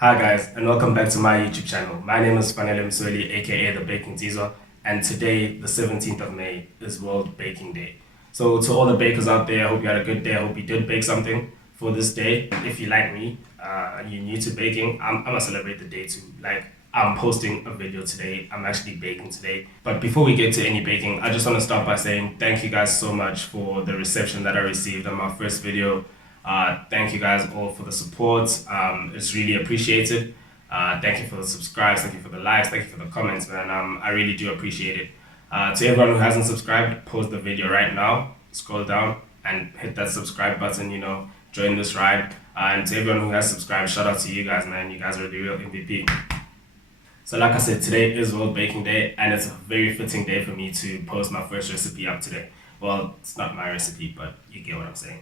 Hi guys, and welcome back to my YouTube channel. My name is Fanele Msoli, aka The Baking Teaser, and today, the 17th of May, is World Baking Day. So to all the bakers out there, I hope you had a good day. I hope you did bake something for this day. If you like me, and you're new to baking, I'm gonna celebrate the day too. Like, I'm posting a video today. I'm actually baking today. But before we get to any baking, I just want to start by saying thank you guys so much for the reception that I received on my first video. Thank you guys all for the support. It's really appreciated. Thank you for the subscribes. Thank you for the likes. Thank you for the comments, man. I really do appreciate it. To everyone who hasn't subscribed, pause the video right now, scroll down, and hit that subscribe button. Join this ride. And to everyone who has subscribed, shout out to you guys, man. You guys are the real MVP. So like I said, today is World Baking Day, and it's a very fitting day for me to post my first recipe up today. Well, it's not my recipe, but you get what I'm saying.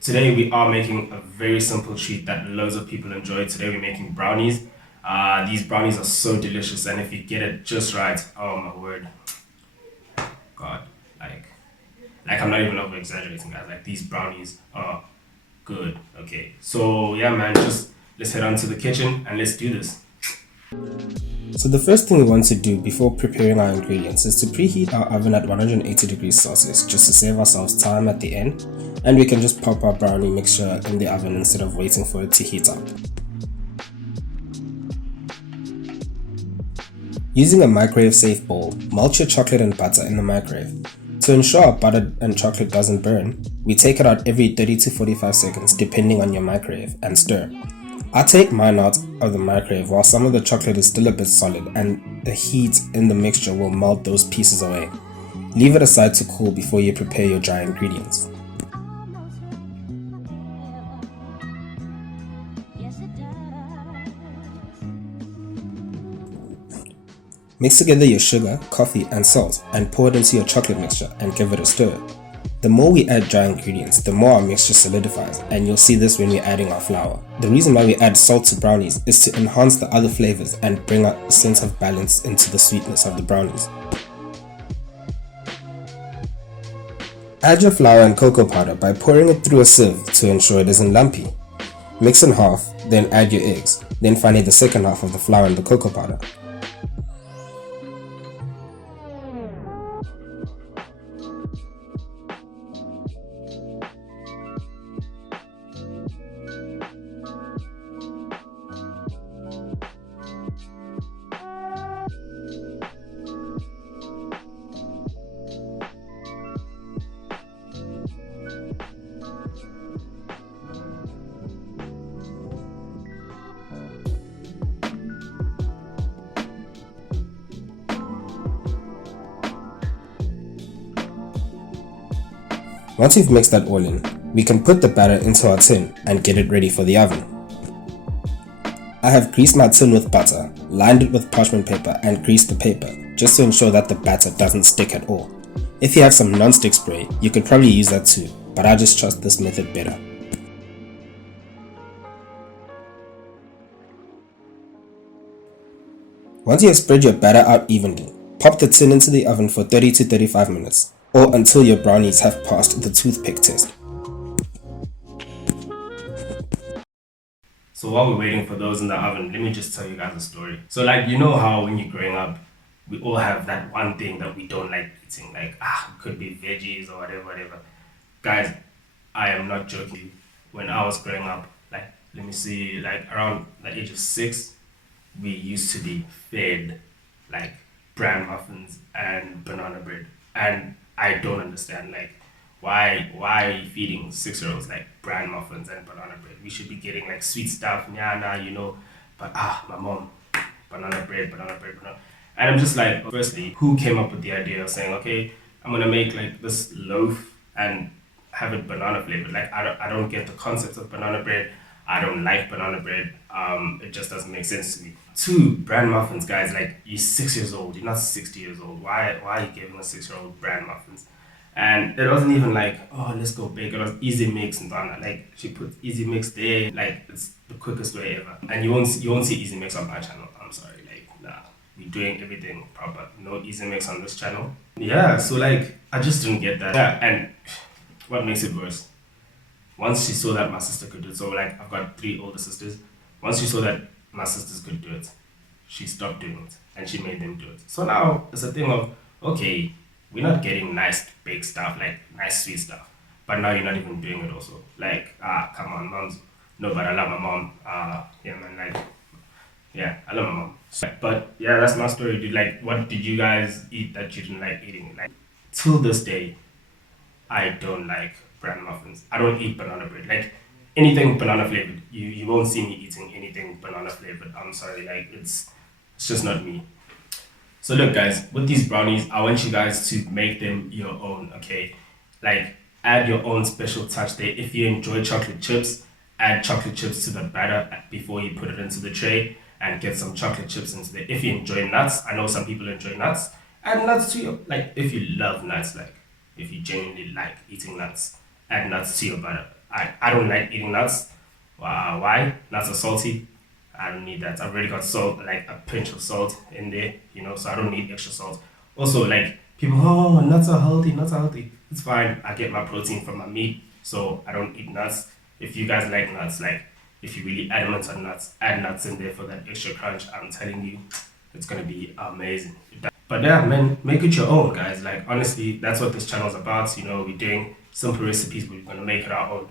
Today we are making a very simple treat that loads of people enjoy. Today we're making brownies. These brownies are so delicious, and if you get it just right, oh my word, God, like I'm not even over exaggerating, guys. Like, these brownies are good. Okay, so yeah, man, just let's head on to the kitchen and let's do this. So the first thing we want to do before preparing our ingredients is to preheat our oven at 180 degrees Celsius just to save ourselves time at the end, and we can just pop our brownie mixture in the oven instead of waiting for it to heat up. Using a microwave safe bowl, melt your chocolate and butter in the microwave. To ensure our butter and chocolate doesn't burn, we take it out every 30 to 45 seconds depending on your microwave and stir. I take mine out of the microwave while some of the chocolate is still a bit solid, and the heat in the mixture will melt those pieces away. Leave it aside to cool before you prepare your dry ingredients. Mix together your sugar, coffee and salt and pour it into your chocolate mixture and give it a stir. The more we add dry ingredients, the more our mixture solidifies, and you'll see this when we're adding our flour. The reason why we add salt to brownies is to enhance the other flavors and bring a sense of balance into the sweetness of the brownies. Add your flour and cocoa powder by pouring it through a sieve to ensure it isn't lumpy. Mix in half, then add your eggs, then finally the second half of the flour and the cocoa powder. Once you've mixed that all in, we can put the batter into our tin and get it ready for the oven. I have greased my tin with butter, lined it with parchment paper and greased the paper just to ensure that the batter doesn't stick at all. If you have some non-stick spray, you could probably use that too, but I just trust this method better. Once you have spread your batter out evenly, pop the tin into the oven for 30 to 35 minutes, or until your brownies have passed the toothpick test. So while we're waiting for those in the oven, let me just tell you guys a story. So you know how when you're growing up, we all have that one thing that we don't like eating. It could be veggies or whatever. Guys, I am not joking. When I was growing up, let me see, around the age of 6, we used to be fed bran muffins and banana bread. And I don't understand, why are you feeding 6-year-olds bran muffins and banana bread? We should be getting sweet stuff, nyana. But my mom, banana bread, banana. And I'm just firstly, who came up with the idea of saying, okay, I'm gonna make this loaf and have it banana flavored? I don't get the concept of banana bread. I don't like banana bread. It just doesn't make sense to me. 2, bran muffins, guys. You're 6 years old. You're not 60 years old. Why are you giving a 6-year-old bran muffins? And it wasn't even oh, let's go bake. It was easy mix and done. She put easy mix there. It's the quickest way ever. And you won't see easy mix on my channel. I'm sorry. Nah, we're doing everything proper. No easy mix on this channel. Yeah. So I just didn't get that. Yeah. And what makes it worse? Once she saw that my sister could do it, so I've got 3 older sisters. Once she saw that my sisters could do it, she stopped doing it and she made them do it. So now it's a thing of, okay, we're not getting nice big stuff, like nice sweet stuff, but now you're not even doing it also. Like, come on, moms. No, but I love my mom. Yeah, man, like, yeah, I love my mom. But yeah, that's my story, dude. Like, what did you guys eat that you didn't like eating? Like, till this day, I don't like bran muffins. I don't eat banana bread. Like, anything banana flavored, you won't see me eating anything banana flavored. I'm sorry, like, it's just not me. So look, guys, with these brownies, I want you guys to make them your own, okay? Like, add your own special touch there. If you enjoy chocolate chips, add chocolate chips to the batter before you put it into the tray and get some chocolate chips into there. If you enjoy nuts, I know some people enjoy nuts, add nuts to your, like, if you love nuts, like, if you genuinely like eating nuts, add nuts to your batter. I don't like eating nuts. Why? Nuts are salty. I don't need that. I've already got salt, like a pinch of salt in there, so I don't need extra salt. Also, like, people, oh, nuts are healthy, nuts are healthy. It's fine. I get my protein from my meat, so I don't eat nuts. If you guys like nuts, like, if you're really adamant on nuts, add nuts in there for that extra crunch. I'm telling you, it's gonna be amazing. But yeah, man, make it your own, guys. Like, honestly, that's what this channel is about. We're doing simple recipes, but we're gonna make it our own.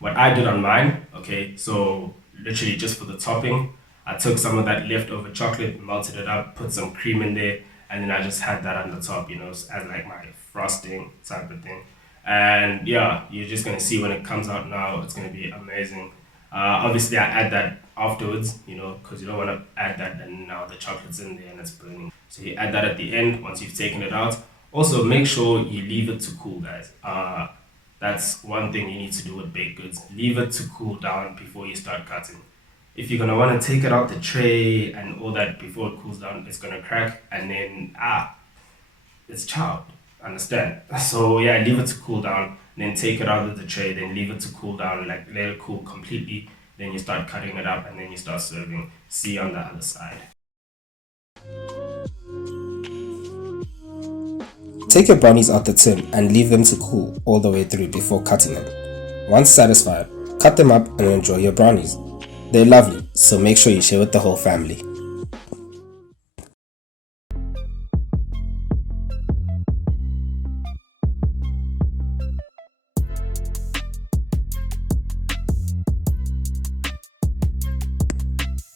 What I did on mine, okay, so literally just for the topping, I took some of that leftover chocolate, melted it up, put some cream in there, and then I just had that on the top, as like my frosting type of thing. And yeah, you're just gonna see when it comes out now, it's gonna be amazing. Obviously, I add that afterwards, because you don't want to add that and now the chocolate's in there and it's burning. So you add that at the end once you've taken it out. Also, make sure you leave it to cool, guys. That's one thing you need to do with baked goods. Leave it to cool down before you start cutting. If you're gonna want to take it out the tray and all that before it cools down, it's gonna crack and then it's charred. Understand? So yeah, leave it to cool down, then take it out of the tray, then leave it to cool down, like let it cool completely. Then you start cutting it up and then you start serving. See you on the other side. Take your brownies out the tin and leave them to cool all the way through before cutting them. Once satisfied, cut them up and enjoy your brownies. They're lovely, so make sure you share with the whole family.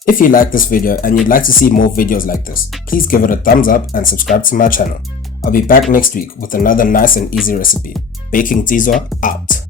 If you like this video and you'd like to see more videos like this, please give it a thumbs up and subscribe to my channel. I'll be back next week with another nice and easy recipe. Baking Tizwa out.